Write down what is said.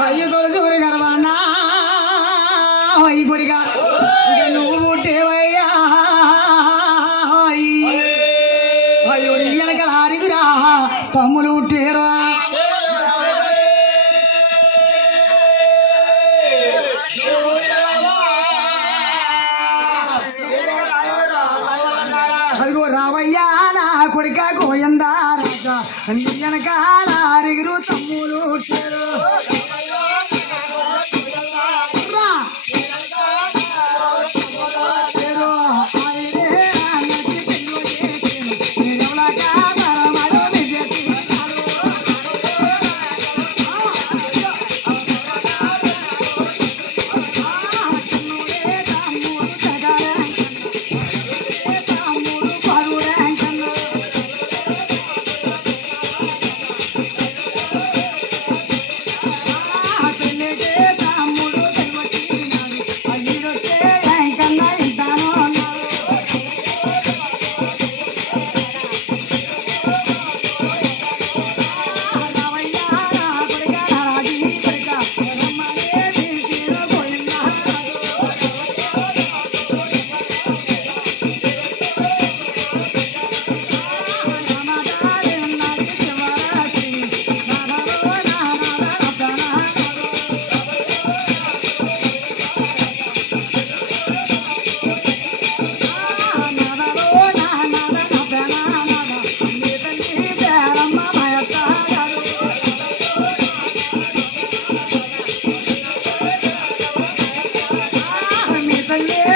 అయ్యి తొలచూరి గర్వానా అయ్యి గుడిగా ఇక నువ్వు పుట్టేవయ్యా. అయ్యో. నీ వెనకాల ఆరుగురా తమ్ములు పుట్టేరా అదిగో రావయ్యా నా కొడుక గోయందా రాజా. నీ వెనకాల ఆరుగురు తమ్ములు పుట్టారు I'll.